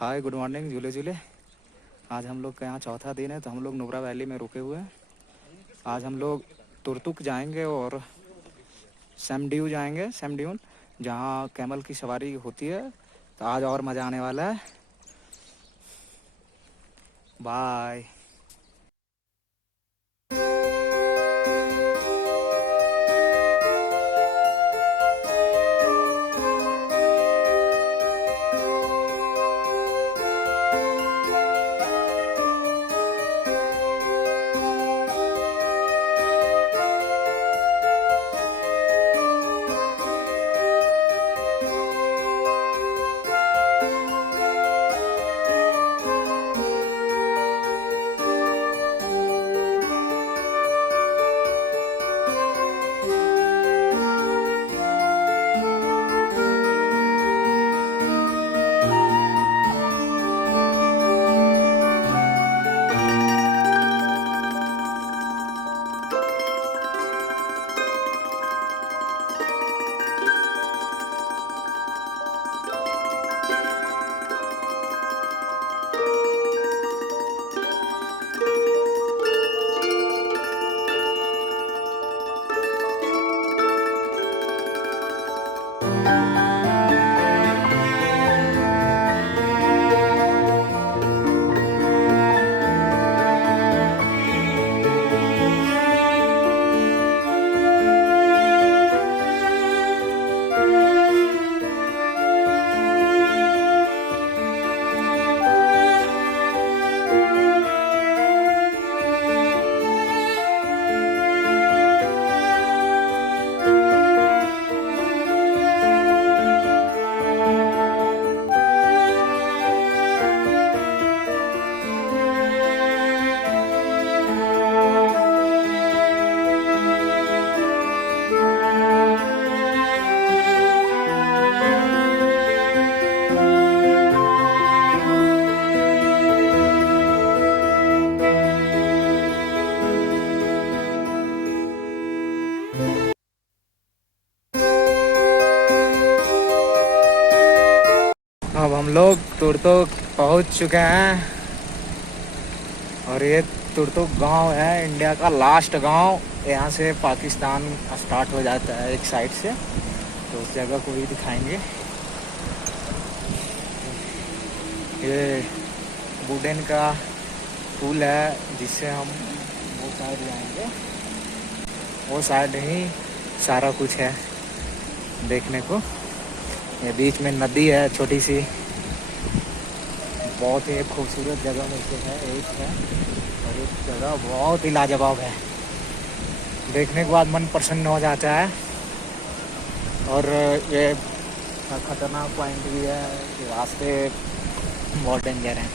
Hi good morning झूले झूले। आज हम लोग का यहाँ चौथा दिन है तो हम लोग नुब्रा वैली में रुके हुए हैं। आज हम लोग तुरतुक जाएंगे और सैमड्यू जाएंगे, सैमड्यून जहाँ कैमल की सवारी होती है। तो आज और मज़ा आने वाला है। बाय। अब हम लोग तुरतुक पहुंच चुके हैं और ये तुरतुक गांव है, इंडिया का लास्ट गांव। यहाँ से पाकिस्तान स्टार्ट हो जाता है एक साइड से, तो उस जगह को भी दिखाएंगे। ये वुडन का पुल है जिससे हम वो साइड जाएंगे। वो साइड ही सारा कुछ है देखने को। ये बीच में नदी है छोटी सी, बहुत ही खूबसूरत जगह में से है एक है। और एक जगह बहुत ही लाजवाब है, देखने के बाद मन प्रसन्न हो जाता है। और ये खतरनाक पॉइंट भी है, रास्ते बहुत डेंजर हैं।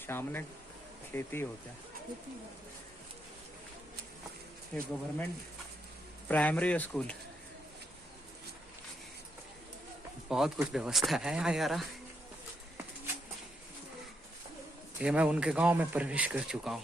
सामने खेती होता है। ये गवर्नमेंट प्राइमरी स्कूल, बहुत कुछ व्यवस्था है यहाँ यारा। ये मैं उनके गांव में प्रवेश कर चुका हूँ।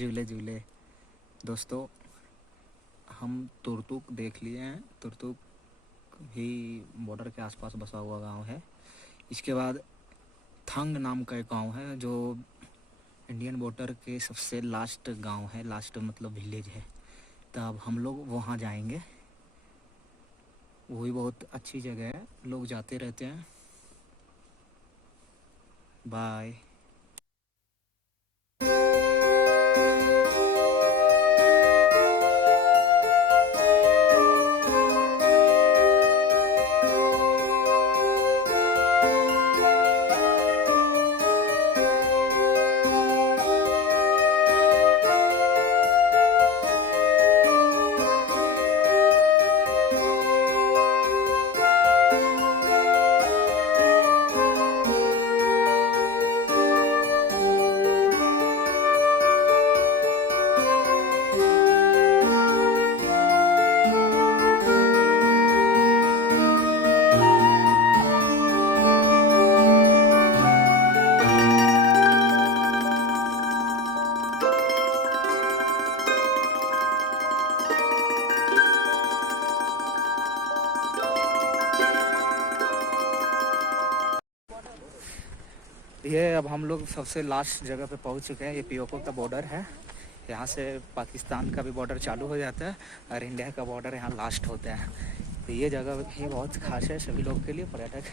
झूले झूले। दोस्तों हम तुरतुक देख लिए हैं। तुरतुक भी बॉर्डर के आसपास बसा हुआ गांव है। इसके बाद थंग नाम का एक गांव है जो इंडियन बॉर्डर के सबसे लास्ट गांव है। लास्ट मतलब विलेज है। तो अब हम लोग वहाँ जाएंगे। वो भी बहुत अच्छी जगह है, लोग जाते रहते हैं। बाय। ये अब हम लोग सबसे लास्ट जगह पे पहुंच चुके हैं। ये पीओको का बॉर्डर है। यहाँ से पाकिस्तान का भी बॉर्डर चालू हो जाता है और इंडिया का बॉर्डर यहाँ लास्ट होता है। तो ये जगह ये बहुत खास है सभी लोग के लिए। पर्यटक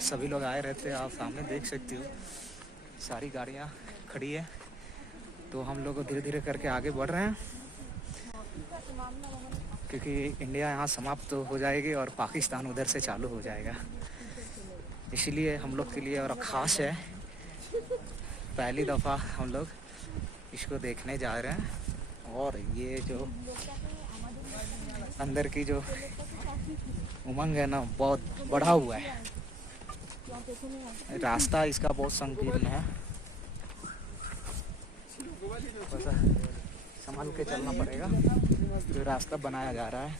सभी लोग आए रहते हैं। आप सामने देख सकते हो सारी गाड़ियाँ खड़ी है। तो हम लोग धीरे धीरे करके आगे बढ़ रहे हैं क्योंकि इंडिया यहाँ समाप्त हो जाएगी और पाकिस्तान उधर से चालू हो जाएगा। इसीलिए हम लोग के लिए और ख़ास है। पहली दफ़ा हम लोग इसको देखने जा रहे हैं। और ये जो अंदर की जो उमंग है ना बहुत बढ़ा हुआ है। रास्ता इसका बहुत संकीर्ण है। संभाल के चलना पड़ेगा। जो रास्ता बनाया जा रहा है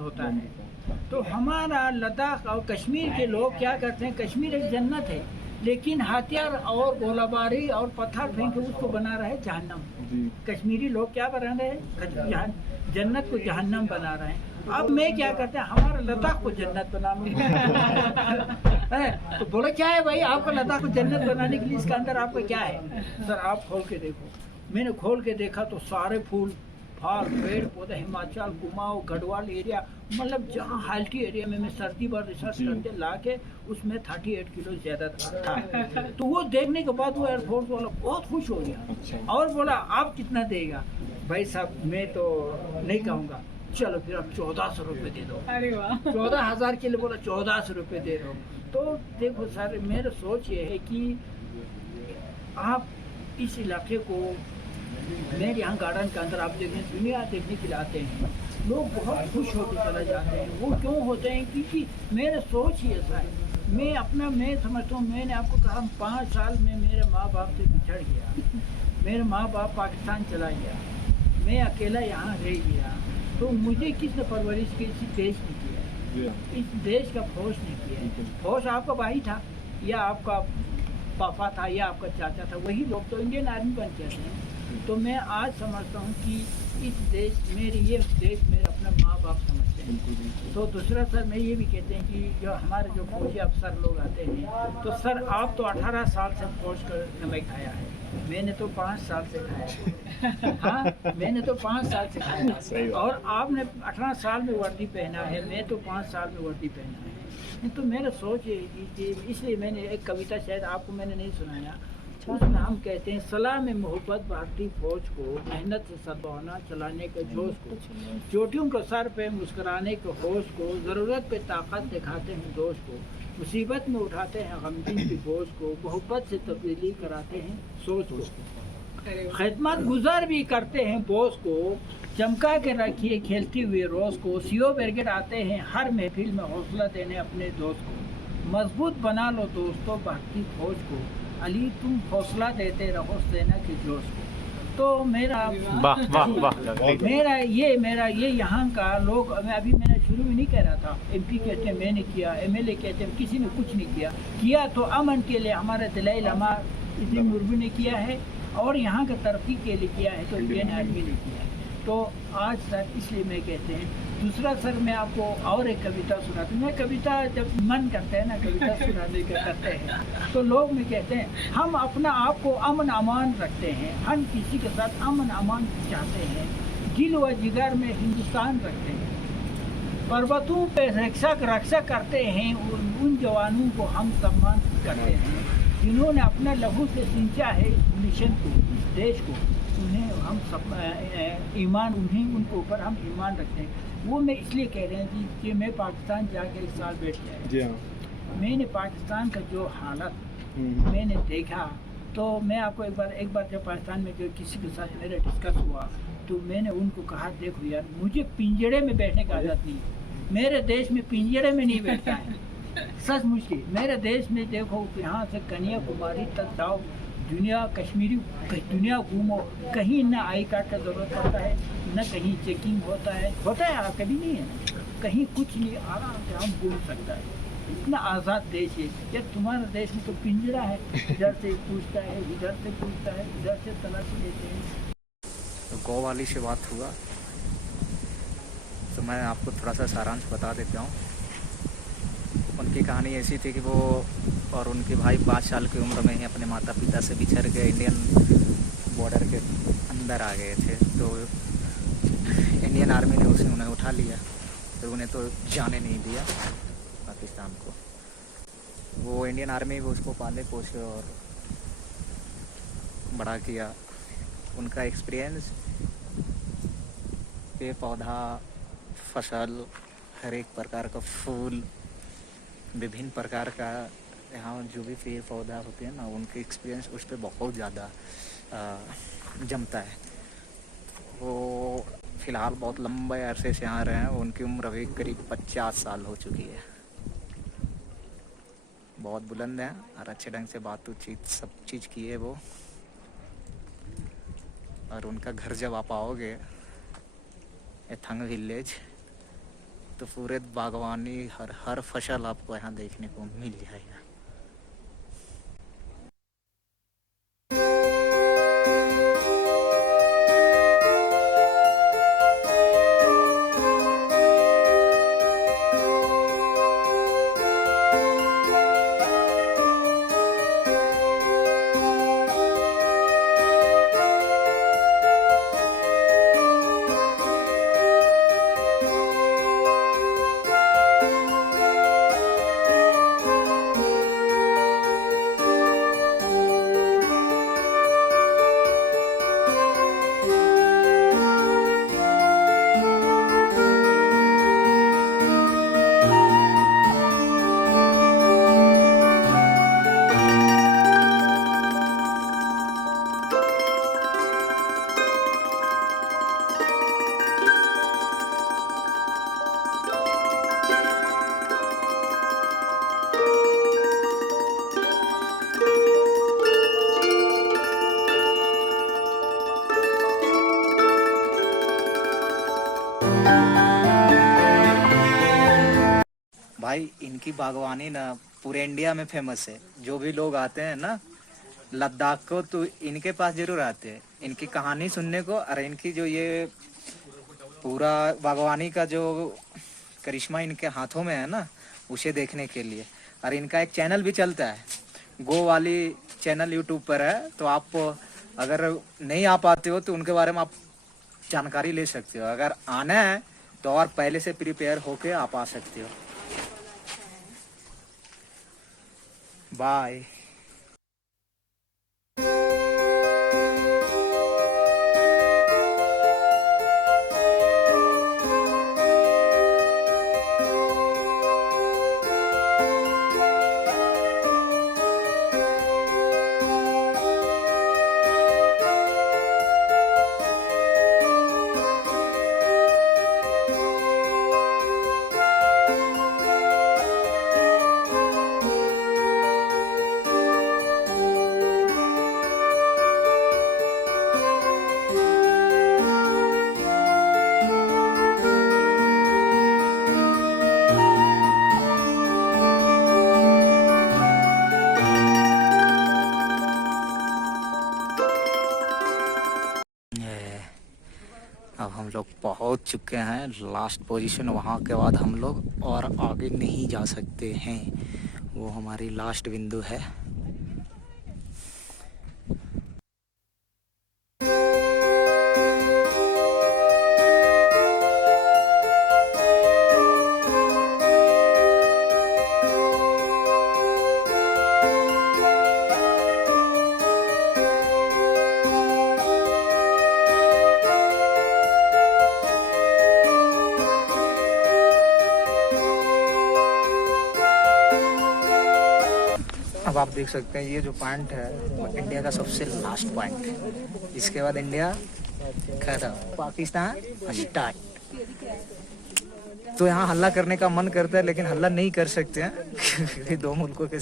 होता है। तो हमारा लद्दाख और कश्मीर के लोग क्या करते हैं, कश्मीर एक जन्नत है लेकिन हथियार और गोलाबारी और पत्थर फेंक के उसको बना रहे हैं जहन्नम। कश्मीरी लोग क्या बना रहे हैं, जन्नत को जहन्नम बना रहे हैं। अब मैं क्या करते हैं, हमारा लद्दाख को जन्नत बनाऊंगा। तो बोले क्या है भाई आपका लद्दाख को जन्नत बनाने के लिए इसके अंदर आपका क्या है? सर आप खोल के देखो। मैंने खोल के देखा तो सारे फूल फाल पेड़ पौधे हिमाचल कुमाऊं गढ़वाल एरिया, मतलब जहाँ हाल्टी एरिया में मैं सर्दी बार रिसर्च करके ला के उसमें 38 किलो ज़्यादा था। तो वो देखने के बाद वो एयरफोर्स वाला बहुत खुश हो गया और बोला आप कितना देगा? भाई साहब मैं तो नहीं कहूँगा, चलो फिर आप 1400 रुपये दे दो। अरे वाह 14,000 के लिए बोला 1400 रुपये दे दो। तो देखो सर मेरा सोच ये है कि आप इस इलाके को, मेरे यहाँ गार्डन के अंदर आप देखने दुनिया देखने के लिए आते हैं, लोग बहुत खुश होकर चले जाते हैं। वो क्यों होते हैं? क्योंकि मेरा सोच ही ऐसा है। मैं समझता हूँ, मैंने आपको कहा 5 साल में मेरे माँ बाप से बिछड़ गया। मेरे माँ बाप पाकिस्तान चला गया, मैं अकेला यहाँ रह गया। तो मुझे किसने परवरिश की? इसी देश ने किया, इस देश का फौज ने किया। फौज आपका भाई था या आपका पापा था या आपका चाचा था, वही लोग तो इंडियन आर्मी बन के हैं। तो मैं आज समझता हूँ कि इस देश ये देश मेरे अपना माँ बाप समझते हैं। तो दूसरा सर मैं ये भी कहते हैं कि जो हमारे जो फौजी अफसर लोग आते हैं, तो सर आप तो 18 साल से फौज का नमक खाया है, मैंने तो 5 साल से खाया है। हाँ मैंने तो 5 साल से खाया है और आपने 18 साल में वर्दी पहना है, मैं तो 5 साल में वर्दी पहना है। तो मेरा सोच है कि इसलिए मैंने एक कविता शायद आपको मैंने नहीं सुनाया, उसमें हम कहते हैं सलाम में मोहब्बत भारतीय फौज को, मेहनत से सद्भावना चलाने के जोश को, चोटियों को सर पे मुस्कुराने के होश को, ज़रूरत पे ताकत दिखाते हैं दोष को, मुसीबत में उठाते हैं गमगीन की बोझ को, मोहब्बत से तब्दीली कराते हैं सोच को, खिदमत गुजार भी करते हैं बोझ को, चमका के रखिए खेलती हुए रोज़ को, सीओ ब्रिगेड आते हैं हर महफिल में हौसला देने अपने दोस्त को, मजबूत बना लो दोस्तों भारतीय फौज को, अली तुम हौसला देते रहो सेना के जोश को। तो मेरा ये यहाँ का लोग, मैंने शुरू में नहीं कह रहा था, MP कहते हैं मैंने किया, MLA कहते हैं किसी ने कुछ नहीं किया तो अमन के लिए हमारे दलाई लामा इब्न मुर्बी ने किया है और यहाँ का तरक्की के लिए किया है तो इंडियन आर्मी ने किया है। तो आज सर इसलिए मैं कहते हैं। दूसरा सर मैं आपको और एक कविता सुनाती हूँ। मैं कविता जब मन करते हैं ना कविता सुनाने का करते हैं तो लोग में कहते हैं हम अपना आप को अमन अमान रखते हैं, हम किसी के साथ अमन अमान चाहते हैं, दिल व जिगर में हिंदुस्तान रखते हैं, पर्वतों पे रक्षा करते हैं, उन जवानों को हम सम्मान करते हैं जिन्होंने अपना लहू से सिंचा है इस मिशन को, इस देश को। उन्हें हम सब ईमान उनके ऊपर हम ईमान रखते हैं। वो मैं इसलिए कह रहे हैं जी कि मैं पाकिस्तान जाके इस साल बैठ गया जी हाँ। मैंने पाकिस्तान का जो हालत मैंने देखा तो मैं आपको एक बार जब पाकिस्तान में किसी के साथ मेरा डिस्कस हुआ तो मैंने उनको कहा देखो यार मुझे पिंजड़े में बैठने की आदत नहीं, मेरे देश में पिंजड़े में नहीं बैठता है सच मुझे। मेरे देश में देखो यहाँ से कन्याकुमारी तक जाओ, दुनिया घूमो, कहीं ना आई कार्ड का जरूरत पड़ता है, न कहीं चेकिंग होता है कभी नहीं है, कहीं कुछ नहीं, आराम से हम घूम सकता है। इतना आज़ाद देश है। यार तुम्हारा देश में तो पिंजरा है, इधर से पूछता है, इधर से पूछता है, इधर से तलाशी लेते हैं। तो गौ वाली से बात हुआ तो मैं आपको थोड़ा सा सारांश बता देता हूँ। उनकी कहानी ऐसी थी कि वो और उनके भाई 5 साल की उम्र में ही अपने माता पिता से बिछड़ के इंडियन बॉर्डर के अंदर आ गए थे। तो इंडियन आर्मी ने उन्हें उठा लिया, तो उन्हें तो जाने नहीं दिया पाकिस्तान को। वो इंडियन आर्मी वो उसको पाले पोसे और बड़ा किया। उनका एक्सपीरियंस पेड़ पौधा फसल हर एक प्रकार का फूल विभिन्न प्रकार का यहाँ जो भी पेड़ पौधा होते हैं ना उनके एक्सपीरियंस उस पर बहुत ज़्यादा जमता है। वो फ़िलहाल बहुत लंबे अरसे से यहाँ रहे हैं। उनकी उम्र अभी करीब 50 साल हो चुकी है। बहुत बुलंद है और अच्छे ढंग से बातचीत सब चीज़ की है वो। और उनका घर जब आप आओगे एथंग विलेज तो पूरे बागवानी हर फसल आपको यहाँ देखने को मिल जाएगा। भाई इनकी बागवानी ना पूरे इंडिया में फेमस है। जो भी लोग आते हैं ना लद्दाख को तो इनके पास जरूर आते हैं इनकी कहानी सुनने को। और इनकी जो ये पूरा बागवानी का जो करिश्मा इनके हाथों में है ना उसे देखने के लिए। और इनका एक चैनल भी चलता है, गो वाली चैनल यूट्यूब पर है। तो आप अगर नहीं आ पाते हो तो उनके बारे में आप जानकारी ले सकते हो। अगर आना है तो और पहले से प्रिपेयर होके आप आ सकते हो। बाय। लोग पहुंच चुके हैं लास्ट पोजीशन, वहां के बाद हम लोग और आगे नहीं जा सकते हैं, वो हमारी लास्ट बिंदु है। अब आप देख सकते हैं ये जो पॉइंट है वो इंडिया का सबसे लास्ट पॉइंट है। इसके बाद इंडिया खत्म, पाकिस्तान स्टार्ट। तो यहाँ हल्ला करने का मन करता है लेकिन हल्ला नहीं कर सकते हैं क्योंकि दो मुल्कों के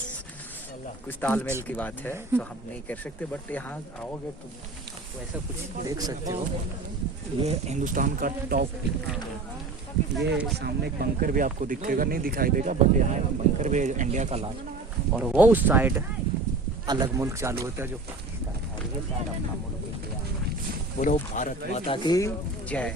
कुछ तालमेल की बात है, तो हम नहीं कर सकते। बट यहाँ आओगे तो आपको ऐसा कुछ देख सकते हो। ये हिंदुस्तान का टॉप पिक, ये सामने एक बंकर भी आपको दिखेगा, नहीं दिखाई देगा बट यहाँ बंकर भी है इंडिया का लास्ट। और वो उस साइड अलग मुल्क चालू होता है जो पाकिस्तान है, ये साइड अपना मुल्क इंडिया। बोलो भारत माता की जय।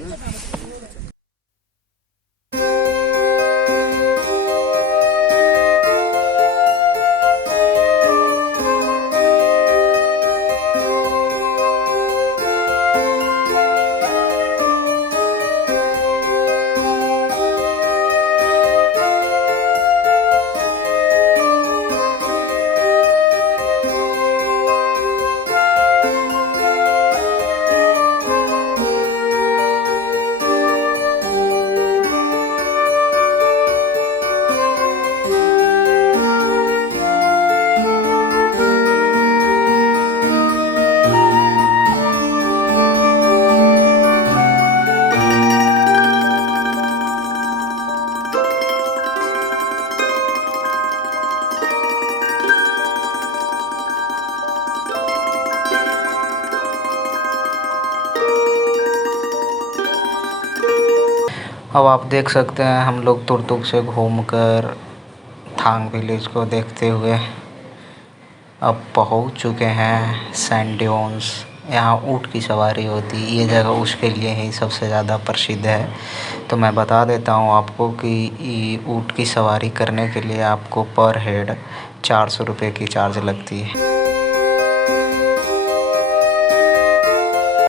अब आप देख सकते हैं हम लोग तुरतुक से घूमकर थांग विलेज को देखते हुए अब पहुंच चुके हैं सैंड ड्यून्स। यहाँ ऊँट की सवारी होती है, ये जगह उसके लिए ही सबसे ज़्यादा प्रसिद्ध है। तो मैं बता देता हूँ आपको कि ऊँट की सवारी करने के लिए आपको पर हेड 400 रुपये की चार्ज लगती है।